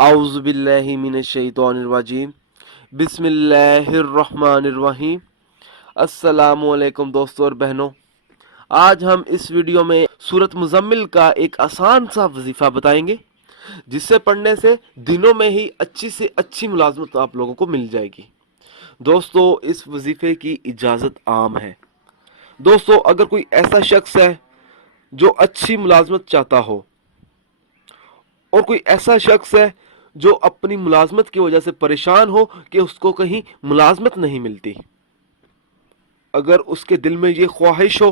आऊज़ु बिल्लाहि मिनश्शैतानिर्रजीम बिस्मिल्लाहिर्रहमानिर्रहीम। अस्सलामु अलैकुम दोस्तों और बहनों, आज हम इस वीडियो में सूरत मुज़म्मिल का एक आसान सा वजीफ़ा बताएंगे जिससे पढ़ने से दिनों में ही अच्छी से अच्छी मुलाजमत आप लोगों को मिल जाएगी। दोस्तों, इस वजीफ़े की इजाज़त आम है। दोस्तों, अगर कोई ऐसा शख्स है जो अच्छी मुलाजमत चाहता हो और कोई ऐसा शख्स है जो अपनी मुलाजमत की वजह से परेशान हो कि उसको कहीं मुलाजमत नहीं मिलती, अगर उसके दिल में ये ख्वाहिश हो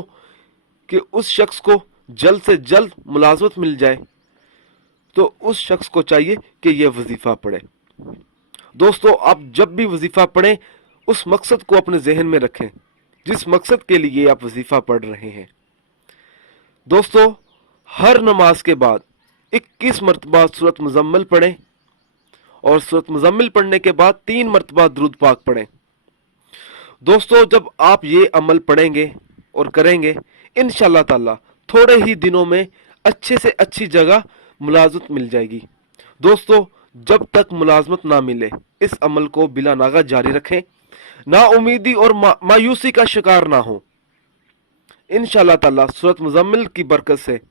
कि उस शख्स को जल्द से जल्द मुलाजमत मिल जाए, तो उस शख्स को चाहिए कि यह वजीफ़ा पढ़े। दोस्तों, आप जब भी वजीफ़ा पढ़ें उस मकसद को अपने जहन में रखें जिस मकसद के लिए आप वजीफ़ा पढ़ रहे हैं। दोस्तों, हर नमाज के बाद 21 मरतबा सूरत मुज़म्मिल पढ़ें और सूरत मुज़म्मिल पढ़ने के बाद 3 मरतबा दुरूद पाक पढ़ें। दोस्तों, जब आप ये अमल पढ़ेंगे और करेंगे, इंशाअल्लाह ताला थोड़े ही दिनों में अच्छे से अच्छी जगह मुलाजमत मिल जाएगी। दोस्तों, जब तक मुलाजमत ना मिले इस अमल को बिला नागा जारी रखें, ना उम्मीदी और मायूसी का शिकार ना हो। इंशाअल्लाह ताला सूरत मुज़म्मिल की बरकत से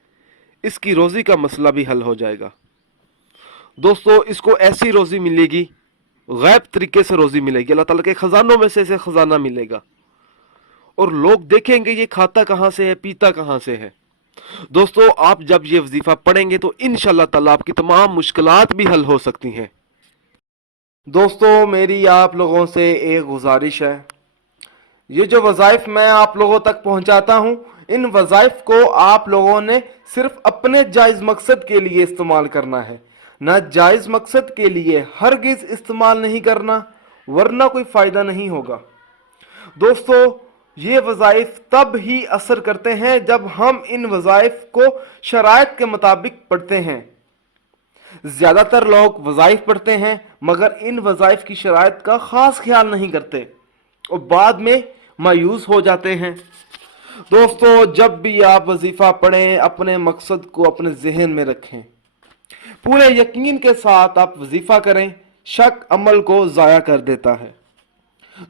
इसकी रोज़ी का मसला भी हल हो जाएगा। दोस्तों, इसको ऐसी रोज़ी मिलेगी, गैब तरीके से रोज़ी मिलेगी, अल्लाह ताला के ख़जानों में से इसे ख़जाना मिलेगा और लोग देखेंगे ये खाता कहाँ से है, पीता कहाँ से है। दोस्तों, आप जब ये वजीफ़ा पढ़ेंगे तो इंशाअल्लाह ताला आपकी तमाम मुश्किलात भी हल हो सकती हैं। दोस्तों, मेरी आप लोगों से एक गुजारिश है, ये जो वज़ाइफ मैं आप लोगों तक पहुंचाता हूं, इन वज़ाइफ को आप लोगों ने सिर्फ अपने जायज़ मकसद के लिए इस्तेमाल करना है, ना जायज़ मकसद के लिए हरगिज़ इस्तेमाल नहीं करना, वरना कोई फ़ायदा नहीं होगा। दोस्तों, ये वज़ाइफ तब ही असर करते हैं जब हम इन वज़ाइफ को शराइत के मुताबिक पढ़ते हैं। ज़्यादातर लोग वज़ाइफ पढ़ते हैं मगर इन वज़ाइफ की शराइत का ख़ास ख्याल नहीं करते और बाद में मायूस हो जाते हैं। दोस्तों, जब भी आप वजीफा पढ़ें अपने मकसद को अपने जहन में रखें, पूरे यकीन के साथ आप वजीफा करें, शक अमल को ज़ाया कर देता है।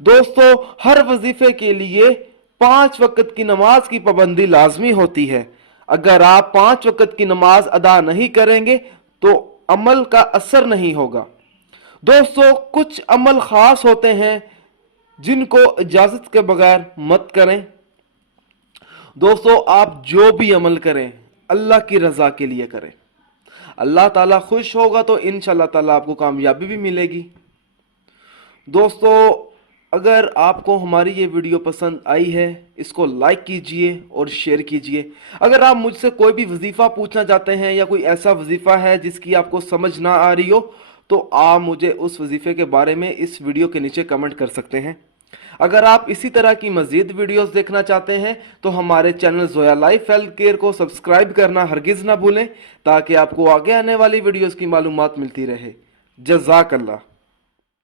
दोस्तों, हर वजीफे के लिए 5 वक्त की नमाज की पाबंदी लाजमी होती है। अगर आप 5 वक्त की नमाज अदा नहीं करेंगे तो अमल का असर नहीं होगा। दोस्तों, कुछ अमल खास होते हैं जिनको इजाजत के बगैर मत करें। दोस्तों, आप जो भी अमल करें अल्लाह की रजा के लिए करें, अल्लाह ताला खुश होगा तो इंशाअल्लाह ताला आपको कामयाबी भी मिलेगी। दोस्तों, अगर आपको हमारी ये वीडियो पसंद आई है, इसको लाइक कीजिए और शेयर कीजिए। अगर आप मुझसे कोई भी वजीफ़ा पूछना चाहते हैं या कोई ऐसा वजीफ़ा है जिसकी आपको समझ ना आ रही हो, तो आप मुझे उस वजीफ़े के बारे में इस वीडियो के नीचे कमेंट कर सकते हैं। अगर आप इसी तरह की मज़ीद वीडियोस देखना चाहते हैं तो हमारे channel Zoya life health care को सब्सक्राइब करना हरगिज़ ना भूलें, ताकि आपको आगे आने वाली वीडियोस की मालूमात मिलती रहे। जज़ाकल्लाह।